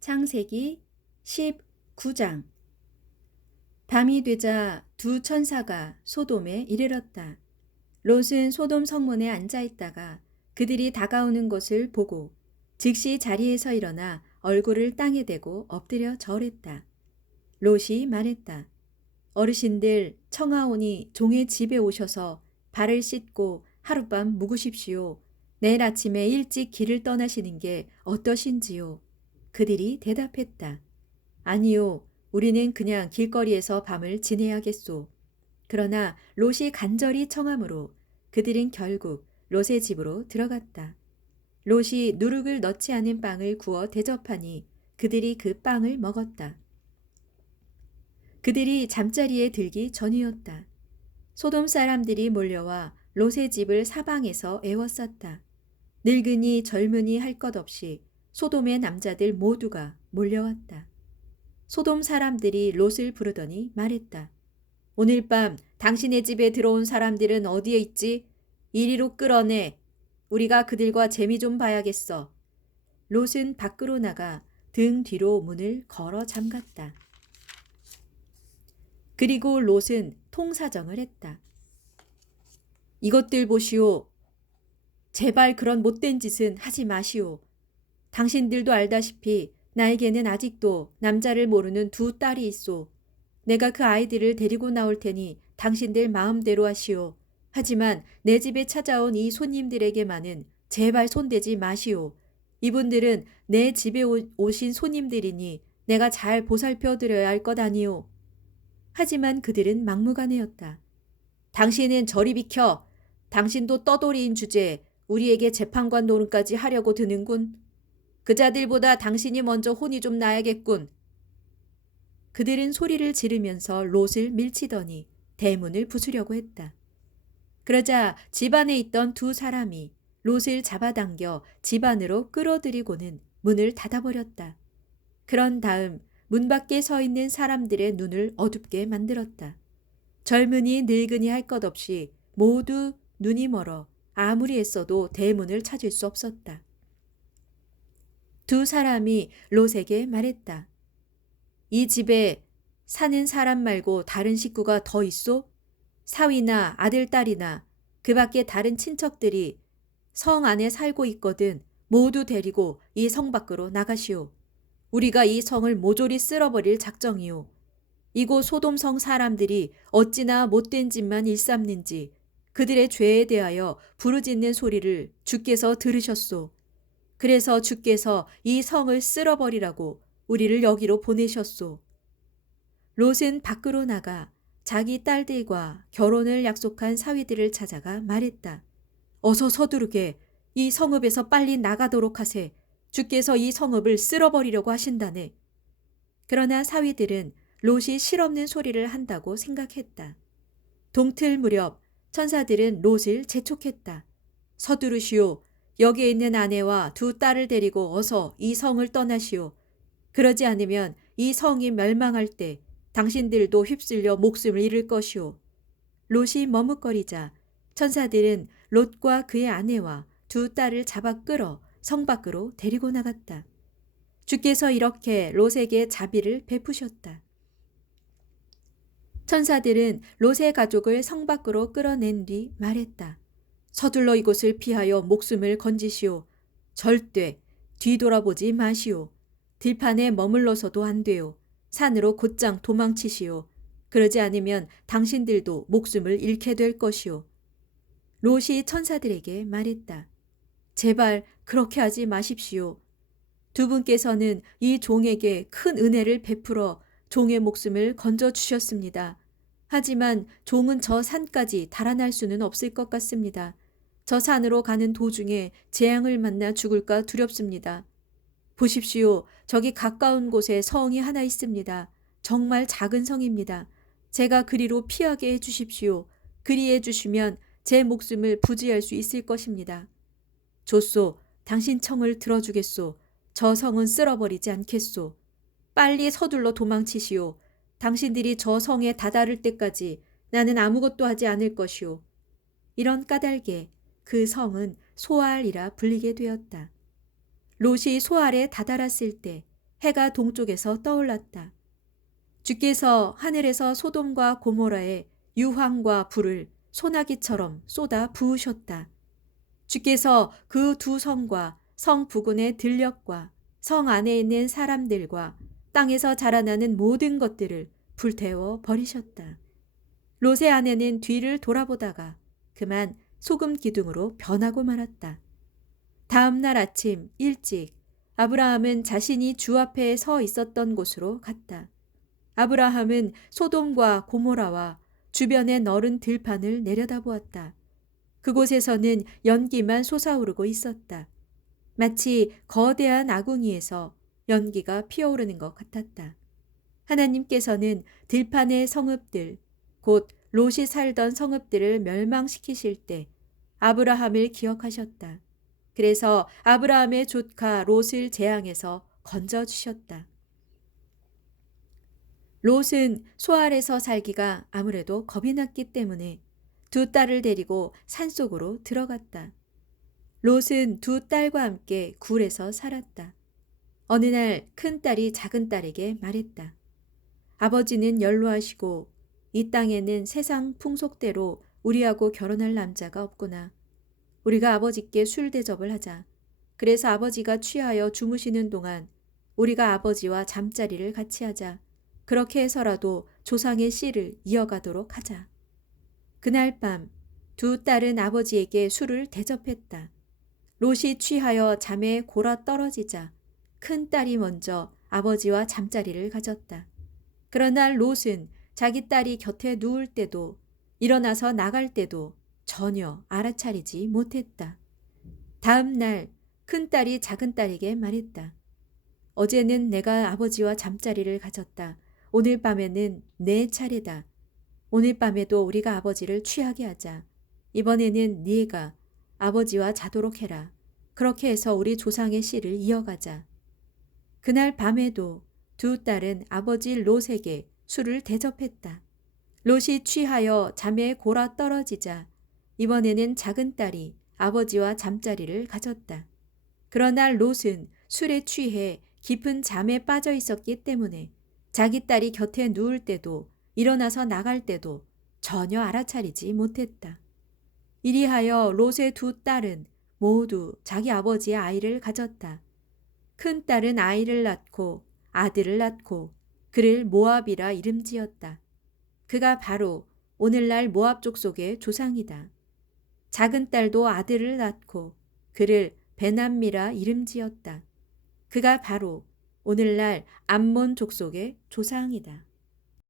창세기 19장. 밤이 되자 두 천사가 소돔에 이르렀다. 롯은 소돔 성문에 앉아 있다가 그들이 다가오는 것을 보고 즉시 자리에서 일어나 얼굴을 땅에 대고 엎드려 절했다. 롯이 말했다. 어르신들 청하오니 종의 집에 오셔서 발을 씻고 하룻밤 묵으십시오. 내일 아침에 일찍 길을 떠나시는 게 어떠신지요? 그들이 대답했다. 아니요, 우리는 그냥 길거리에서 밤을 지내야겠소. 그러나 롯이 간절히 청하므로 그들은 결국 롯의 집으로 들어갔다. 롯이 누룩을 넣지 않은 빵을 구워 대접하니 그들이 그 빵을 먹었다. 그들이 잠자리에 들기 전이었다. 소돔 사람들이 몰려와 롯의 집을 사방에서 애워쌌다. 늙은이 젊은이 할 것 없이 소돔의 남자들 모두가 몰려왔다. 소돔 사람들이 롯을 부르더니 말했다. 오늘 밤 당신의 집에 들어온 사람들은 어디에 있지? 이리로 끌어내. 우리가 그들과 재미 좀 봐야겠어. 롯은 밖으로 나가 등 뒤로 문을 걸어 잠갔다. 그리고 롯은 통사정을 했다. 이것들 보시오. 제발 그런 못된 짓은 하지 마시오. 당신들도 알다시피 나에게는 아직도 남자를 모르는 두 딸이 있소. 내가 그 아이들을 데리고 나올 테니 당신들 마음대로 하시오. 하지만 내 집에 찾아온 이 손님들에게만은 제발 손대지 마시오. 이분들은 내 집에 오신 손님들이니 내가 잘 보살펴 드려야 할 것 아니오. 하지만 그들은 막무가내였다. 당신은 저리 비켜. 당신도 떠돌이인 주제에 우리에게 재판관 노릇까지 하려고 드는군. 그자들보다 당신이 먼저 혼이 좀 나야겠군. 그들은 소리를 지르면서 롯을 밀치더니 대문을 부수려고 했다. 그러자 집 안에 있던 두 사람이 롯을 잡아당겨 집 안으로 끌어들이고는 문을 닫아버렸다. 그런 다음 문 밖에 서 있는 사람들의 눈을 어둡게 만들었다. 젊은이 늙은이 할 것 없이 모두 눈이 멀어 아무리 애써도 대문을 찾을 수 없었다. 두 사람이 롯에게 말했다. 이 집에 사는 사람 말고 다른 식구가 더 있소? 사위나 아들, 딸이나 그 밖에 다른 친척들이 성 안에 살고 있거든 모두 데리고 이 성 밖으로 나가시오. 우리가 이 성을 모조리 쓸어버릴 작정이오. 이곳 소돔성 사람들이 어찌나 못된 짓만 일삼는지 그들의 죄에 대하여 부르짖는 소리를 주께서 들으셨소. 그래서 주께서 이 성을 쓸어버리라고 우리를 여기로 보내셨소. 롯은 밖으로 나가 자기 딸들과 결혼을 약속한 사위들을 찾아가 말했다. 어서 서두르게 이 성읍에서 빨리 나가도록 하세. 주께서 이 성읍을 쓸어버리려고 하신다네. 그러나 사위들은 롯이 실없는 소리를 한다고 생각했다. 동틀 무렵 천사들은 롯을 재촉했다. 서두르시오. 여기에 있는 아내와 두 딸을 데리고 어서 이 성을 떠나시오. 그러지 않으면 이 성이 멸망할 때 당신들도 휩쓸려 목숨을 잃을 것이오. 롯이 머뭇거리자 천사들은 롯과 그의 아내와 두 딸을 잡아 끌어 성 밖으로 데리고 나갔다. 주께서 이렇게 롯에게 자비를 베푸셨다. 천사들은 롯의 가족을 성 밖으로 끌어낸 뒤 말했다. 서둘러 이곳을 피하여 목숨을 건지시오. 절대 뒤돌아보지 마시오. 들판에 머물러서도 안 돼요. 산으로 곧장 도망치시오. 그러지 않으면 당신들도 목숨을 잃게 될 것이오. 롯이 천사들에게 말했다. 제발 그렇게 하지 마십시오. 두 분께서는 이 종에게 큰 은혜를 베풀어 종의 목숨을 건져주셨습니다. 하지만 종은 저 산까지 달아날 수는 없을 것 같습니다. 저 산으로 가는 도중에 재앙을 만나 죽을까 두렵습니다. 보십시오. 저기 가까운 곳에 성이 하나 있습니다. 정말 작은 성입니다. 제가 그리로 피하게 해주십시오. 그리 해주시면 제 목숨을 부지할 수 있을 것입니다. 좋소. 당신 청을 들어주겠소. 저 성은 쓸어버리지 않겠소. 빨리 서둘러 도망치시오. 당신들이 저 성에 다다를 때까지 나는 아무것도 하지 않을 것이오. 이런 까닭에 그 성은 소알이라 불리게 되었다. 롯이 소알에 다다랐을 때 해가 동쪽에서 떠올랐다. 주께서 하늘에서 소돔과 고모라의 유황과 불을 소나기처럼 쏟아 부으셨다. 주께서 그 두 성과 성 부근의 들녘과 성 안에 있는 사람들과 땅에서 자라나는 모든 것들을 불태워 버리셨다. 롯의 아내는 뒤를 돌아보다가 그만 소금 기둥으로 변하고 말았다. 다음 날 아침 일찍 아브라함은 자신이 주 앞에 서 있었던 곳으로 갔다. 아브라함은 소돔과 고모라와 주변의 너른 들판을 내려다보았다. 그곳에서는 연기만 솟아오르고 있었다. 마치 거대한 아궁이에서 연기가 피어오르는 것 같았다. 하나님께서는 들판의 성읍들, 곧 롯이 살던 성읍들을 멸망시키실 때 아브라함을 기억하셨다. 그래서 아브라함의 조카 롯을 재앙에서 건져주셨다. 롯은 소 아래서 살기가 아무래도 겁이 났기 때문에 두 딸을 데리고 산속으로 들어갔다. 롯은 두 딸과 함께 굴에서 살았다. 어느 날 큰 딸이 작은 딸에게 말했다. 아버지는 연로하시고 이 땅에는 세상 풍속대로 우리하고 결혼할 남자가 없구나. 우리가 아버지께 술 대접을 하자. 그래서 아버지가 취하여 주무시는 동안 우리가 아버지와 잠자리를 같이 하자. 그렇게 해서라도 조상의 씨를 이어가도록 하자. 그날 밤 두 딸은 아버지에게 술을 대접했다. 롯이 취하여 잠에 골아 떨어지자 큰 딸이 먼저 아버지와 잠자리를 가졌다. 그러나 롯은 자기 딸이 곁에 누울 때도 일어나서 나갈 때도 전혀 알아차리지 못했다. 다음 날 큰 딸이 작은 딸에게 말했다. 어제는 내가 아버지와 잠자리를 가졌다. 오늘 밤에는 내 차례다. 오늘 밤에도 우리가 아버지를 취하게 하자. 이번에는 네가 아버지와 자도록 해라. 그렇게 해서 우리 조상의 씨를 이어가자. 그날 밤에도 두 딸은 아버지 롯에게 술을 대접했다. 롯이 취하여 잠에 골아 떨어지자 이번에는 작은 딸이 아버지와 잠자리를 가졌다. 그러나 롯은 술에 취해 깊은 잠에 빠져 있었기 때문에 자기 딸이 곁에 누울 때도 일어나서 나갈 때도 전혀 알아차리지 못했다. 이리하여 롯의 두 딸은 모두 자기 아버지의 아이를 가졌다. 큰 딸은 아이를 낳고 아들을 낳고 그를 모압이라 이름 지었다. 그가 바로 오늘날 모압 족속의 조상이다. 작은 딸도 아들을 낳고 그를 베남미라 이름 지었다. 그가 바로 오늘날 암몬 족속의 조상이다.